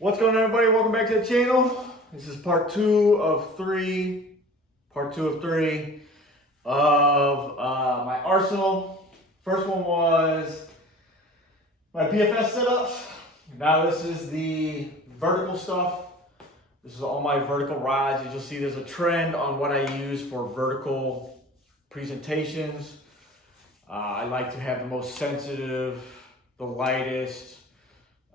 What's going on, everybody? Welcome back to the channel. This is part two of three of my arsenal. First one was my PFS setups. Now this is the vertical stuff. This is all my vertical rods. As you'll see, there's a trend on what I use for vertical presentations. I like to have the most sensitive, the lightest,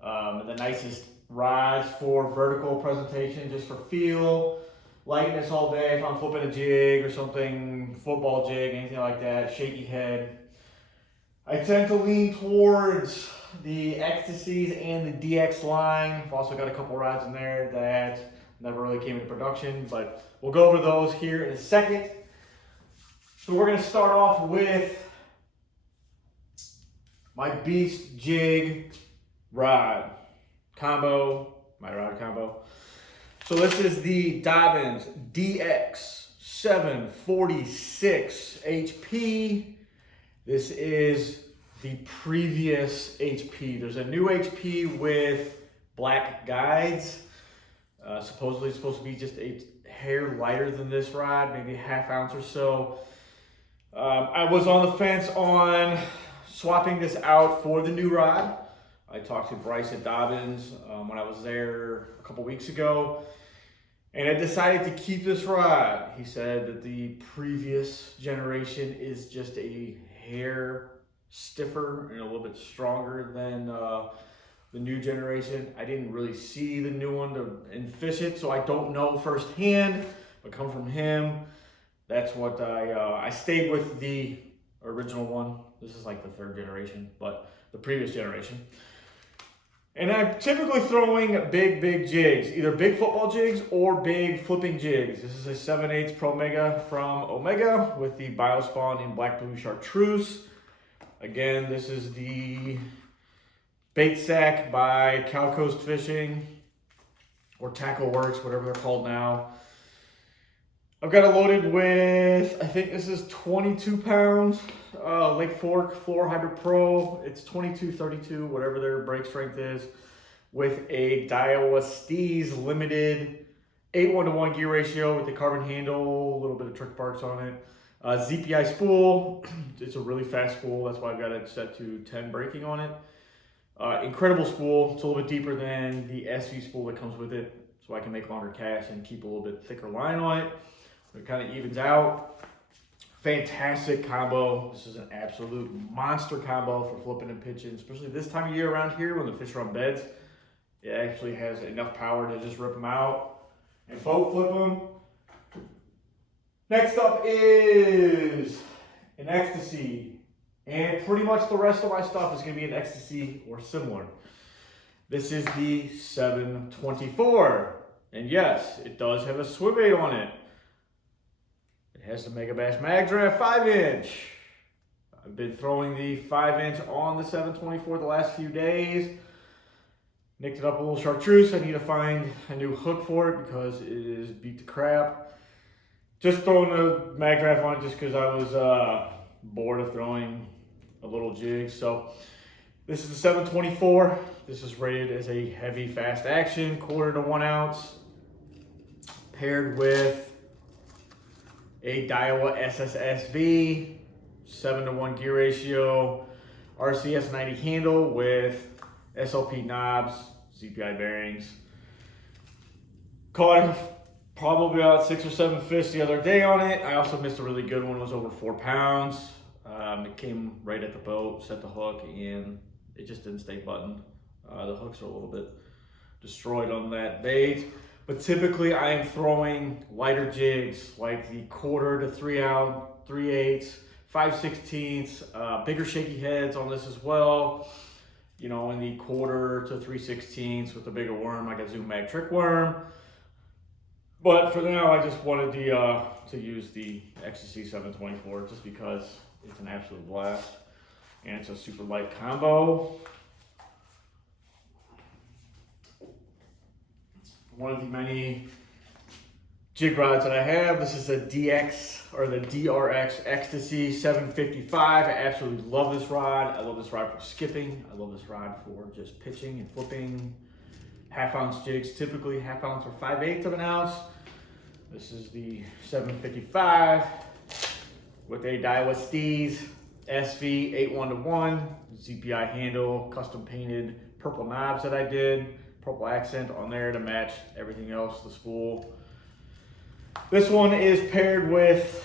and the nicest rods for vertical presentation, just for feel, lightness all day. If I'm flipping a jig or something, football jig, anything like that, shaky head. I tend to lean towards the Xtasys and the DX line. I've also got a couple rods in there that never really came into production, but we'll go over those here in a second. So we're going to start off with my Beast Jig rod combo, my rod combo. So this is the Dobyns DX 746 HP. This is the previous HP. There's a new HP with black guides. Supposedly it's supposed to be just a hair lighter than this rod, maybe a half ounce or so. I was on the fence on swapping this out for the new rod. I talked to Bryce at Dobyns when I was there a couple weeks ago, and I decided to keep this rod. He said that the previous generation is just a hair stiffer and a little bit stronger than the new generation. I didn't really see the new one and fish it, so I don't know firsthand, but come from him, that's what I stayed with the original one. This is like the third generation, but the previous generation. And I'm typically throwing big jigs, either big football jigs or big flipping jigs. This is a 7/8 Pro Mega from Omega with the Biospawn in black blue chartreuse. Again, this is the bait sack by Cal Coast Fishing or Tackle Works, whatever they're called now. I've got it loaded with, I think this is 22 pounds, Lake Fork Floor Hybrid Pro. It's 22, 32, whatever their break strength is, with a Daiwa Steez limited 8:1 gear ratio with the carbon handle, a little bit of trick barks on it. ZPI spool, it's a really fast spool, that's why I've got it set to 10 braking on it. Incredible spool, it's a little bit deeper than the SV spool that comes with it, so I can make longer casts and keep a little bit thicker line on it. It kind of evens out. Fantastic combo. This is an absolute monster combo for flipping and pitching, especially this time of year around here when the fish are on beds. It actually has enough power to just rip them out and boat flip them. Next up is an Xtasy, and pretty much the rest of my stuff is going to be an Xtasy or similar. This is the 724, and yes, it does have a swim bait on it. It has the Mega Bass Mag Draft 5-inch. I've been throwing the 5-inch on the 724 the last few days. Nicked it up a little chartreuse. I need to find a new hook for it because it is beat to crap. Just throwing the Mag Draft on it just because I was bored of throwing a little jig. So this is the 724. This is rated as a heavy fast action, 1/4 to 1 ounce, paired with a Daiwa SSSV, 7:1 gear ratio, RCS 90 handle with SLP knobs, ZPI bearings. Caught probably about 6 or 7 fish the other day on it. I also missed a really good one, it was over 4 pounds. It came right at the boat, set the hook, and it just didn't stay buttoned. The hooks are a little bit destroyed on that bait. But typically I am throwing lighter jigs like the 1/4 to 3 ounce, 3/8, 5/16, bigger shaky heads on this as well. You know, in the 1/4 to 3/16 with a bigger worm like a Zoom Mag trick worm. But for now, I just wanted to use the Xtasy 724 just because it's an absolute blast and it's a super light combo. One of the many jig rods that I have. This is a DX or the DRX Xtasy 755. I absolutely love this rod. I love this rod for skipping. I love this rod for just pitching and flipping. half-ounce jigs, typically half-ounce or 5/8 of an ounce. This is the 755 with a Daiwa Xtasy SV 8-1-1 ZPI handle, custom painted purple knobs that I did, purple accent on there to match everything else, the spool. This one is paired with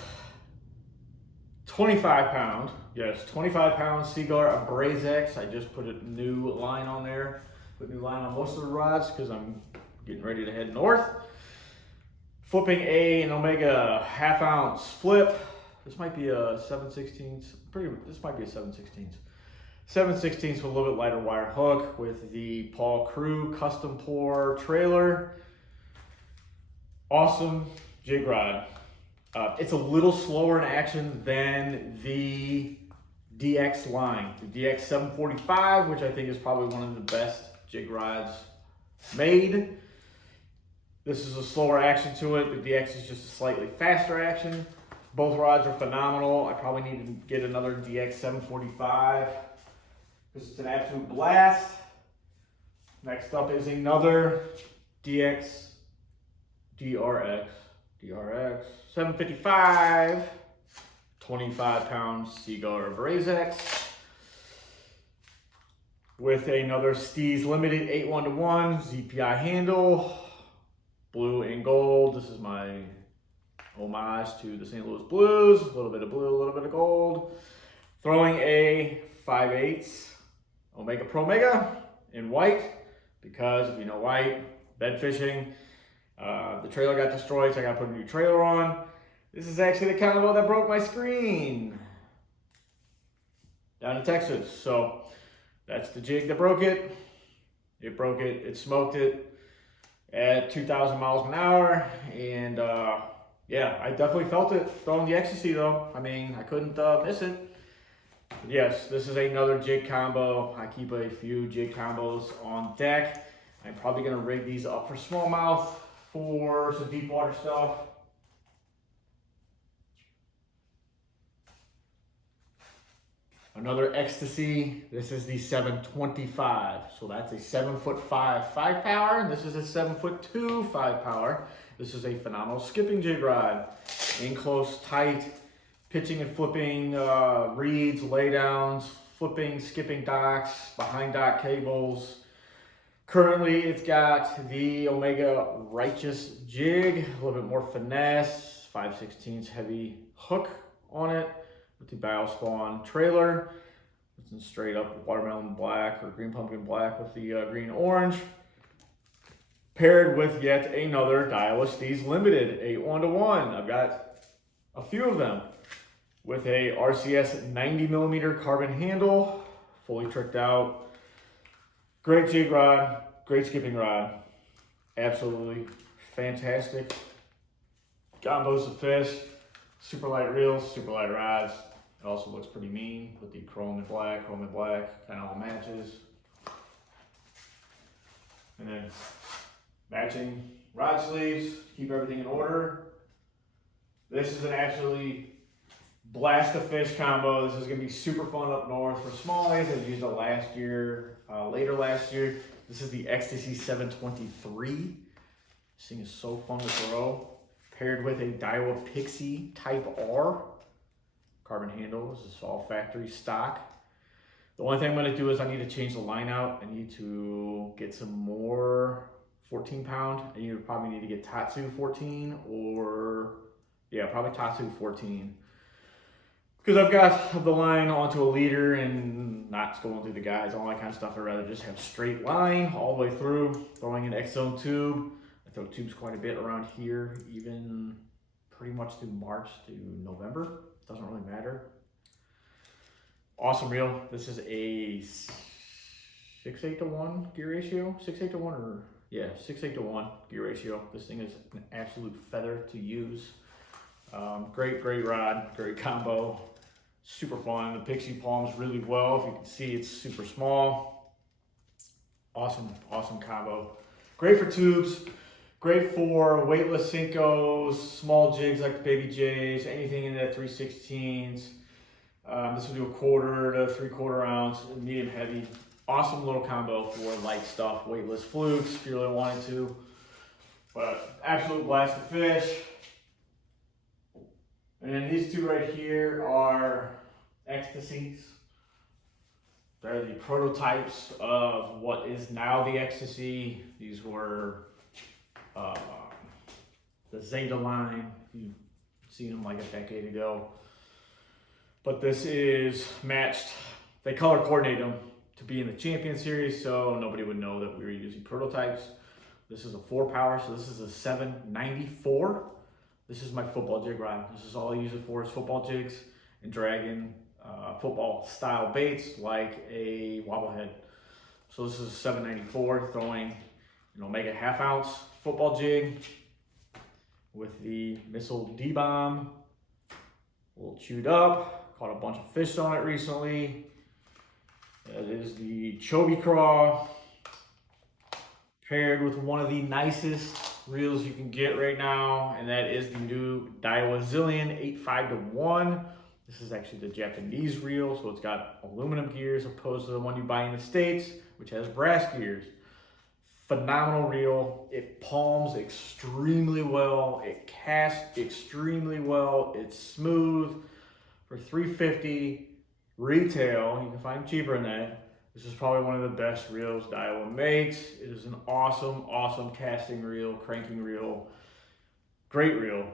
25-pound, yes, 25-pound Seaguar Abrazex. I just put a new line on there, put a new line on most of the rods because I'm getting ready to head north. Flipping an Omega half-ounce flip. This might be a 7/16. This might be a 7/16. 7/16 with a little bit lighter wire hook with the Paul Crew custom pour trailer. Awesome jig rod. It's a little slower in action than the DX line, the DX 745, which I think is probably one of the best jig rods made. This is a slower action to it. The DX is just a slightly faster action. Both rods are phenomenal. I probably need to get another DX 745 because it's an absolute blast. Next up is another DRX 755, 25-pound Seaguar Abrazex with another Xtasy Limited 8-1-1 ZPI handle, blue and gold. This is my homage to the St. Louis Blues. A little bit of blue, a little bit of gold. Throwing a 5/8 Omega Pro Mega in white because if you know white, bed fishing. The trailer got destroyed, so I got to put a new trailer on. This is actually the combo that broke my screen down in Texas. So that's the jig that broke it. It broke it, it smoked it at 2,000 miles an hour. And yeah, I definitely felt it throwing the Xtasy though. I mean, I couldn't miss it. Yes, this is another jig combo. I keep a few jig combos on deck. I'm probably gonna rig these up for smallmouth for some deep water stuff. Another Xtasy. This is the 725. So that's a 7'5" 5-power, and this is a 7'2" 5-power. This is a phenomenal skipping jig rod. In close, tight, pitching and flipping reeds, laydowns, flipping, skipping docks, behind dock cables. Currently, it's got the Omega Righteous jig, a little bit more finesse, 5/16 heavy hook on it with the Biospawn trailer. It's in straight up watermelon black or green pumpkin black with the green orange. Paired with yet another Daiwa Xtasy Limited 8-1-1. I've got a few of them with a RCS 90mm carbon handle, fully tricked out. Great jig rod, great skipping rod, absolutely fantastic combos of fish, super light reels, super light rods. It also looks pretty mean with the chrome and black, kind of all matches. And then matching rod sleeves, keep everything in order. This is an absolutely blast of fish combo. This is gonna be super fun up north for smallies. I used it last year, later last year. This is the Xtasy 723. This thing is so fun to throw. Paired with a Daiwa Pixie Type R. Carbon handle, this is all factory stock. The only thing I'm gonna do is I need to change the line out. I need to get some more 14-pound. You probably need to get Tatsu 14 or, yeah, probably Tatsu 14. Because I've got the line onto a leader and not going through the guides, all that kind of stuff. I'd rather just have straight line all the way through. Throwing an X-Zone tube. I throw tubes quite a bit around here, even pretty much through March to November. Doesn't really matter. Awesome reel. This is a 6:8-to-1 gear ratio. 6:8-to-1 or, yeah, 6:8-to-1 gear ratio. This thing is an absolute feather to use. Great rod, great combo. Super fun. The Pixie palms really well. If you can see, it's super small. Awesome combo. Great for tubes. Great for weightless Senkos, small jigs like the Baby J's, anything in that 3/16. This will do a 1/4 to 3/4 ounce, medium heavy. Awesome little combo for light stuff, weightless flukes if you really wanted to. But absolute blast to fish. And then these two right here are Xtasys. They're the prototypes of what is now the Xtasy. These were the Zeta line. You've seen them like a decade ago. But this is matched. They color coordinate them to be in the Champion Series, so nobody would know that we were using prototypes. This is a 4-power, so this is a 794. This is my football jig rod. This is all I use it for, is football jigs and dragging football style baits like a wobblehead. So this is a 794, throwing, make a 1/2 ounce football jig with the missile D-bomb. A little chewed up, caught a bunch of fish on it recently. That is the Choby Craw, paired with one of the nicest reels you can get right now, and that is the new Daiwa Zillion 8.5-1. This is actually the Japanese reel, so it's got aluminum gears opposed to the one you buy in the States, which has brass gears. Phenomenal reel. It palms extremely well. It casts extremely well. It's smooth. For $350 retail, you can find cheaper than that. This is probably one of the best reels Daiwa makes. It is an awesome, awesome casting reel, cranking reel. Great reel.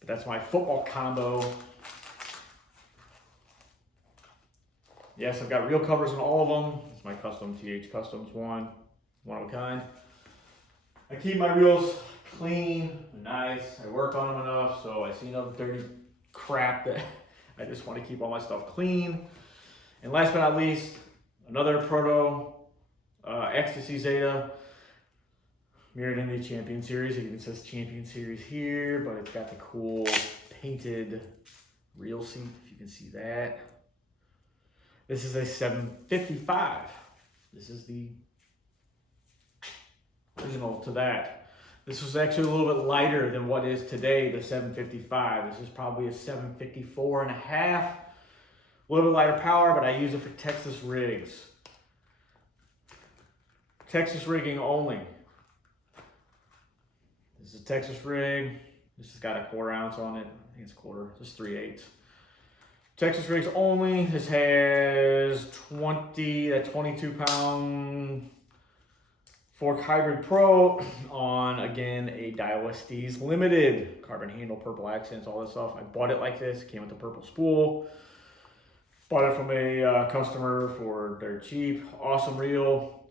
But that's my football combo. Yes, I've got reel covers on all of them. It's my custom TH Customs one of a kind. I keep my reels clean, nice. I work on them enough, so I see enough dirty crap that I just want to keep all my stuff clean. And last but not least, another proto Xtasy Zeta, mirrored in the Champion Series. It even says Champion Series here, but it's got the cool painted reel seat, if you can see that. This is a 755. This is the original to that. This was actually a little bit lighter than what is today, the 755. This is probably a 754 and a half. A little bit lighter power, but I use it for Texas rigs. Texas rigging only. This is a Texas rig. This has got a 1/4 ounce on it. I think it's a 1/4, just 3/8. Texas rigs only. This has 22-pound Fork Hybrid Pro on, again, a Daiwa Steez Limited. Carbon handle, purple accents, all this stuff. I bought it like this. It came with the purple spool. Bought it from a customer for dirt cheap. Awesome reel.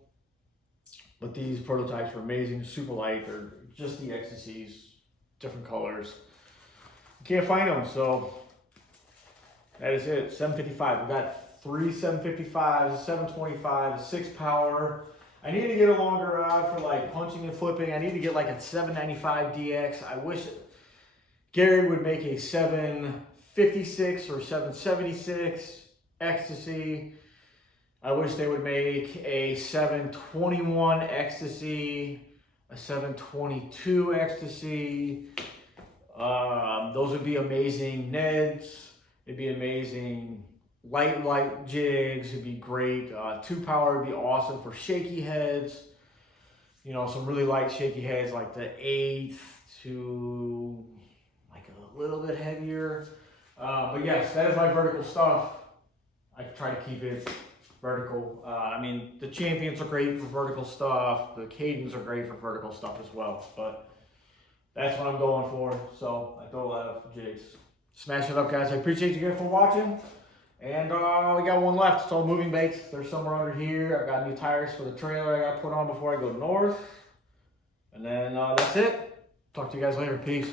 But these prototypes are amazing, super light. They're just the Xtasys, different colors. You can't find them, so that is it. 755. We've got 3 755s, a 725, a 6-power. I need to get a longer rod for like punching and flipping. I need to get like a 795 DX. I wish Gary would make a 756 or 776 Xtasy. I wish they would make a 721 Xtasy, a 722 Xtasy. Those would be amazing Neds. It'd be amazing light jigs. It'd be great. 2-power would be awesome for shaky heads. Some really light shaky heads like the 8th to like a little bit heavier. But yes, that is my vertical stuff. I try to keep it vertical. The Champions are great for vertical stuff. The Cadens are great for vertical stuff as well. But that's what I'm going for. So I throw a lot of jigs. Smash it up, guys. I appreciate you guys for watching. And we got one left. It's all moving baits. They're somewhere under here. I got new tires for the trailer I got to put on before I go north. And then that's it. Talk to you guys later. Peace.